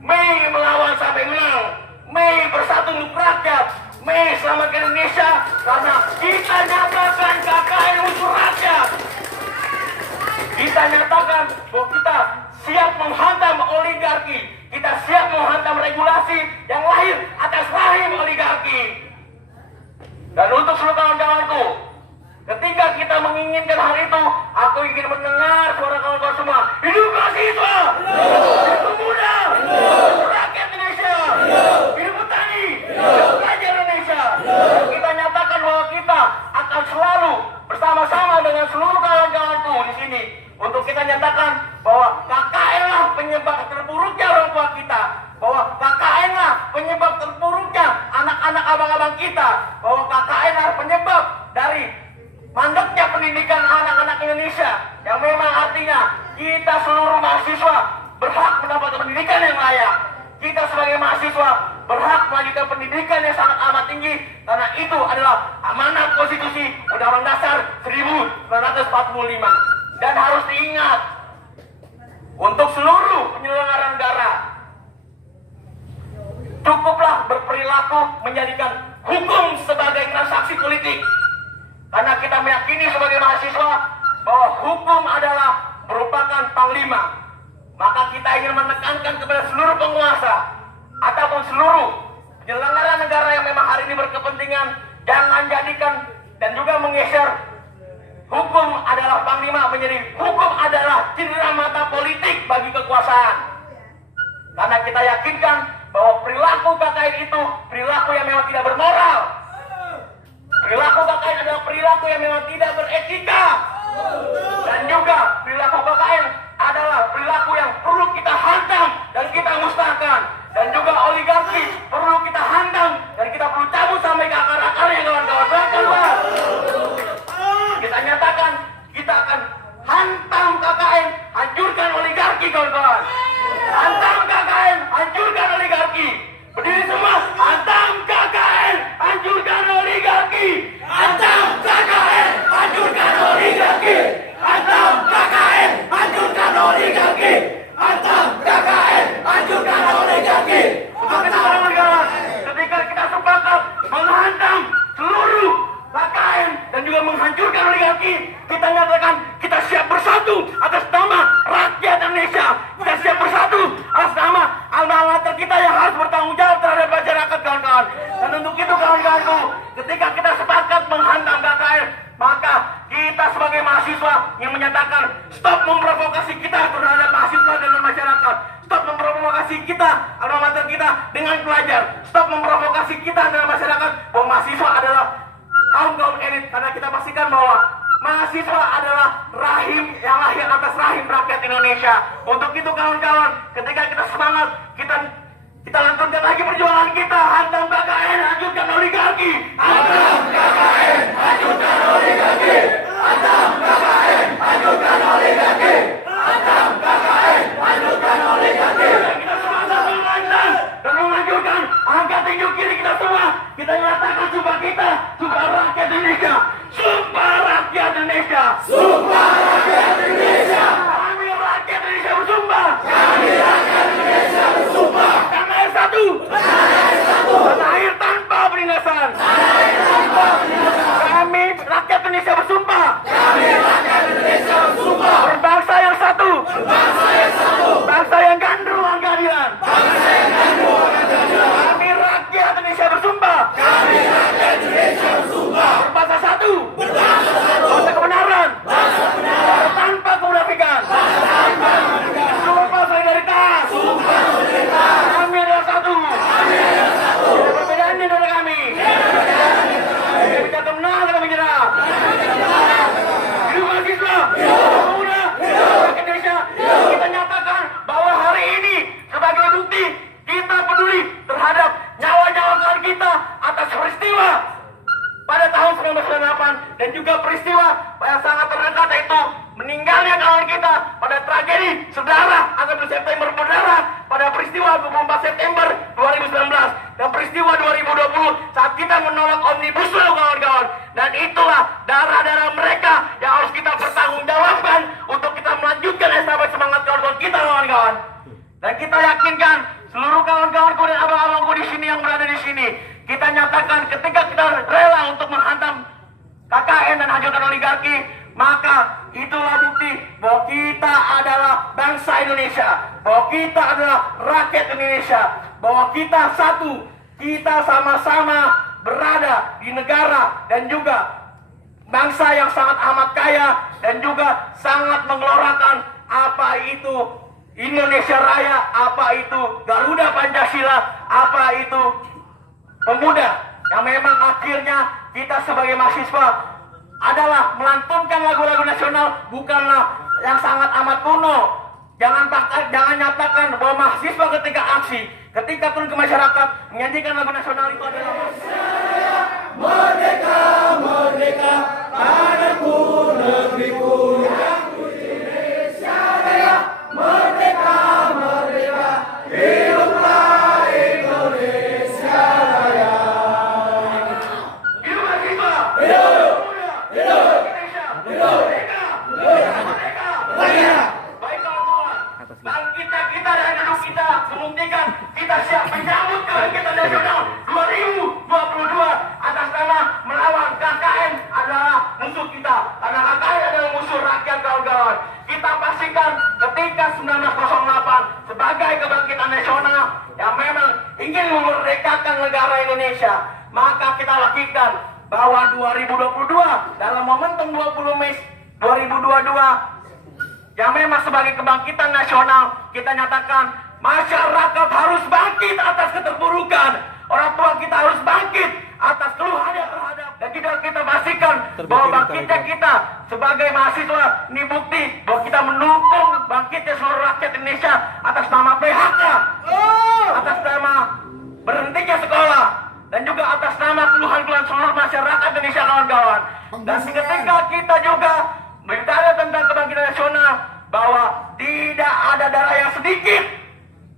Mei melawan sampai menang. Mei bersatu untuk rakyat. Mei selamatkan Indonesia karena kita nyatakan KKN unsur rakyat. Kita nyatakan bahwa kita siap menghantam oligarki. Kita siap menghantam regulasi yang lahir atas rahim oligarki. Dan untuk seluruh kawan-kawanku, ketika kita menginginkan hal itu, aku ingin mendengar suara kawan-kawan semua. Hidup mahasiswa! Hidup pemuda! Hidup rakyat Indonesia! Hidup petani! Hidup pelajar Indonesia! Kita nyatakan bahwa kita akan selalu bersama-sama dengan seluruh kawan-kawanku di sini untuk kita nyatakan bahwa KKN lah penyebab terburuknya orang tua kita, bahwa KKN lah penyebab terburuknya anak-anak abang-abang kita, bahwa KKN lah penyebab dari mandeknya pendidikan anak-anak Indonesia, yang memang artinya kita seluruh mahasiswa berhak mendapat pendidikan yang layak. Kita sebagai mahasiswa berhak melanjutkan pendidikan yang sangat amat tinggi karena itu adalah amanat konstitusi Undang-Undang Dasar 1945. Dan harus diingat untuk seluruh penyelenggara negara, cukuplah berperilaku menjadikan hukum sebagai transaksi politik. Karena kita meyakini sebagai mahasiswa bahwa hukum adalah merupakan panglima. Maka kita ingin menekankan kepada seluruh penguasa ataupun seluruh penyelenggara negara yang memang hari ini berkepentingan, jangan jadikan dan juga menggeser hukum adalah panglima menjadi hukum adalah cindera mata politik bagi kekuasaan. Karena kita yakinkan bahwa perilaku KKN itu perilaku yang memang tidak bermoral. Perilaku KKN adalah perilaku yang memang tidak beretika. Dan juga perilaku KKN adalah perilaku yang perlu kita hantam dan kita musnahkan. Dan juga oligarki perlu kita hantam dan kita perlu cabut sampai ke akar-akarnya kawan-kawan. Kita nyatakan kita akan hantam KKN, hancurkan oligarki kawan-kawan. Hantam KKN, hancurkan oligarki. Berdiri semua, hantam KKN, hancurkan oligarki. Hantam KKN, hancurkan oligarki. Hantam KKN, hancurkan oligarki. Hantam KKN, hancurkan oligarki. Ketika kita sepakat menghantam seluruh KKN dan juga menghancurkan oligarki, kita nyatakan kita siap bersatu atas nama rakyat Indonesia. Kita siap bersatu atas nama alma mater kita yang harus bertanggung jawab terhadap masyarakat kawan-kawan. Dan untuk itu kawan-kawanku, ketika kita sepakat menghantam KKN, maka kita sebagai mahasiswa yang menyatakan stop memprovokasi kita terhadap mahasiswa dan masyarakat. Stop memprovokasi kita, alma mater kita dengan pelajar. Stop memprovokasi kita dengan masyarakat bahwa mahasiswa adalah kaum elit, karena kita pastikan bahwa mahasiswa adalah rahim yang lahir atas rahim rakyat Indonesia. Untuk itu kawan-kawan, ketika kita semangat, kita lanjutkan lagi perjuangan kita. Hantam KKN, hancurkan oligarki. Hantam KKN, hancurkan oligarki. Hantam KKN, hancurkan oligarki. Hantam KKN, hancurkan oligarki. Kita semangat menghantam dan menghancurkan angkat tinjuk kiri kita semua. Kita nyatakan sumpah kita, sumpah rakyat Indonesia. Sumpah rakyat Indonesia. Sumpah rakyat Indonesia. Kami rakyat Indonesia bersumpah. Kami rakyat Indonesia bersumpah. Tanah air satu. Tanah air satu. Tanah air tanpa penindasan. Tanah air tanpa penindasan. Kami rakyat Indonesia bersumpah. Kami rakyat Indonesia bersumpah. Berbangsa yang satu. Berbangsa yang satu. Bangsa yang gandrung akan keadilan. Bangsa yang gandrung akan keadilan. Kami rakyat Indonesia bersumpah. Kami rakyat Indonesia bersumpah. Berbangsa satu. Berbangsa satu. Bangsa kebenaran. Bangsa kebenaran. Tanpa kemunafikan. Tanpa kemunafikan. Sumpah solidaritas. Sumpah solidaritas. Kami adalah satu. Kami adalah satu. Tidak perbedaan di antara kami. Tidak perbedaan di antara kami. Kita bicara menang atau menyerah. Hidup mahasiswa. Hidup pemuda. Hidup Indonesia. Kita nyatakan bahwa hari ini sebagai bukti kita peduli terhadap nyawa-nyawa kawan kita atas peristiwa pada tahun 1998 dan juga peristiwa yang sangat terdekat yaitu meninggalnya kawan kita pada tragedi sedarah 11 September berdarah pada peristiwa 24 September 2019 dan peristiwa 2020 saat kita menolak Omnibus Law kawan-kawan. Dan itulah darah-darah mereka yang harus kita pertanggungjawabkan untuk kita melanjutkan estafet semangat kawan-kawan kita kawan-kawan. Dan kita yakinkan seluruh kawan-kawanku dan abang-abangku di sini yang berada di sini, kita nyatakan ketika kita rela untuk menghantam KKN dan hancurkan oligarki, maka itulah bukti bahwa kita adalah bangsa Indonesia, bahwa kita adalah rakyat Indonesia, bahwa kita satu, kita sama-sama berada di negara dan juga bangsa yang sangat amat kaya dan juga sangat menggelorakan apa itu Indonesia Raya, apa itu Garuda Pancasila, apa itu pemuda yang memang akhirnya kita sebagai mahasiswa adalah melantunkan lagu-lagu nasional, bukanlah yang sangat amat kuno. Jangan nyatakan bahwa mahasiswa ketika aksi, ketika turun ke masyarakat menyanyikan lagu nasional itu adalah Merdeka, merdeka, padaku negeriku yang Indonesia Raya. Merdeka, merdeka, hiduplah Indonesia Raya. hidup mahasiswa, Hidup, hidup Indonesia, hidup, merdeka, merdeka, Raya. baik kawan-kawan, bangkitnya kita dan hidup kita membuktikan kita siap menyambut kebangkitan nasional 2022 atas nama melawan KKN adalah musuh kita, karena KKN adalah musuh rakyat kawan-kawan. Kita pastikan ketika 1908 sebagai kebangkitan nasional yang memang ingin memerdekakan negara Indonesia, maka kita lakukan bahwa 2022 dalam momentum 20 Mei 2022 yang memang sebagai kebangkitan nasional, kita nyatakan masyarakat harus bangkit atas keterpurukan, orang tua kita harus bangkit atas keluhannya terhadap, dan juga kita pastikan bahwa bangkitnya kita sebagai mahasiswa ini bukti bahwa kita mendukung bangkitnya seluruh rakyat Indonesia atas nama PHK, atas nama berhentinya sekolah, dan juga atas nama keluhan-keluhan seluruh masyarakat Indonesia kawan-kawan. Dan ketika kita juga berbicara tentang kebangkitan nasional, bahwa tidak ada darah yang sedikit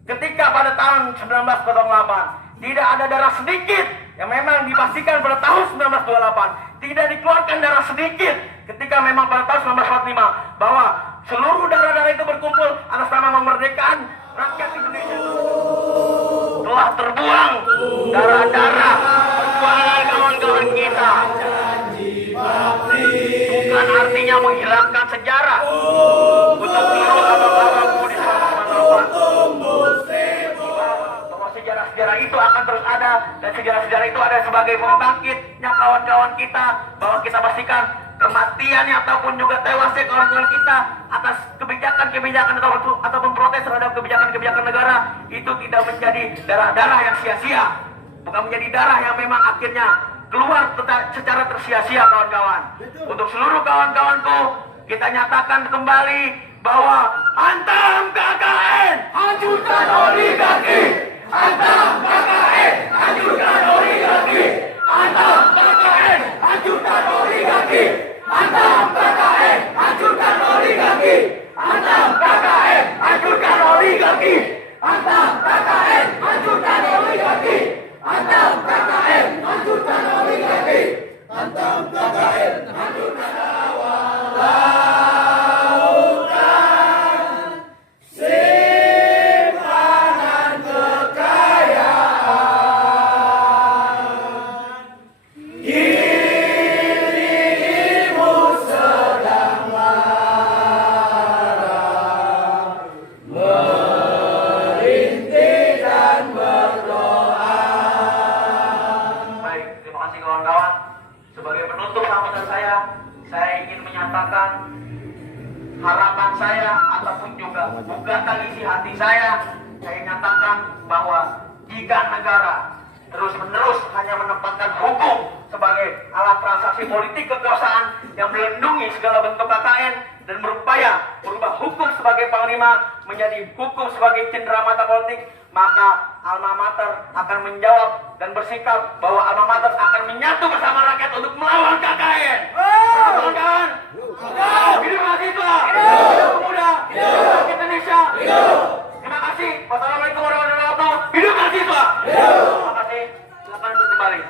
ketika pada tahun 1908, tidak ada darah sedikit yang memang dipastikan pada tahun 1928, tidak dikeluarkan darah sedikit ketika memang pada tahun 1945, bahwa seluruh darah-darah itu berkumpul atas nama memerdekakan rakyat Indonesia. Telah terbuang darah-darah perjuangan kawan-kawan kita, bukan artinya menghilangkan sejarah untuk seluruh abang-abangku di 1948, bahwa sejarah-sejarah itu akan terus ada, dan sejarah-sejarah itu ada sebagai pembangkitnya kawan-kawan kita, bahwa kita pastikan kematiannya ataupun juga tewasnya kawan-kawan kita atas kebijakan-kebijakan ataupun protes terhadap kebijakan-kebijakan negara itu tidak menjadi darah-darah yang sia-sia, bukan menjadi darah yang memang akhirnya keluar secara tersia-sia kawan-kawan. Untuk seluruh kawan-kawanku, kita nyatakan kembali bahwa hantam KKN, hancurkan oligarki, hantam KKN, hancurkan oligarki, hantam KKN, hancurkan oligarki, hantam KKN, hancurkan oligarki, hantam KKN, hancurkan oligarki, hantam KKN, hancurkan oligarki, hantam KKN, hancurkan oligarki, hantam KKN, hancurkan lautan, simpanan kekayaan, dirimu sedang lara, merintih dan berdoa. Baik, terima kasih kawan-kawan. Sebagai penutup sambutan saya ingin menyatakan harapan saya ataupun juga gugatan isi hati saya nyatakan bahwa jika negara terus-menerus hanya menempatkan hukum sebagai alat transaksi politik kekuasaan yang melindungi segala bentuk KKN dan berupaya merubah hukum sebagai panglima menjadi hukum sebagai cenderamata politik, maka alma mater akan menjawab dan bersikap bahwa alma mater akan menyatu bersama rakyat untuk melawan KKN. Kawan-kawan, hidup mahasiswa, hidup pemuda, hidup Indonesia. Terima kasih. Wassalamualaikum warahmatullahi wabarakatuh. Hidup mahasiswa. Terima kasih. Silakan duduk kembali.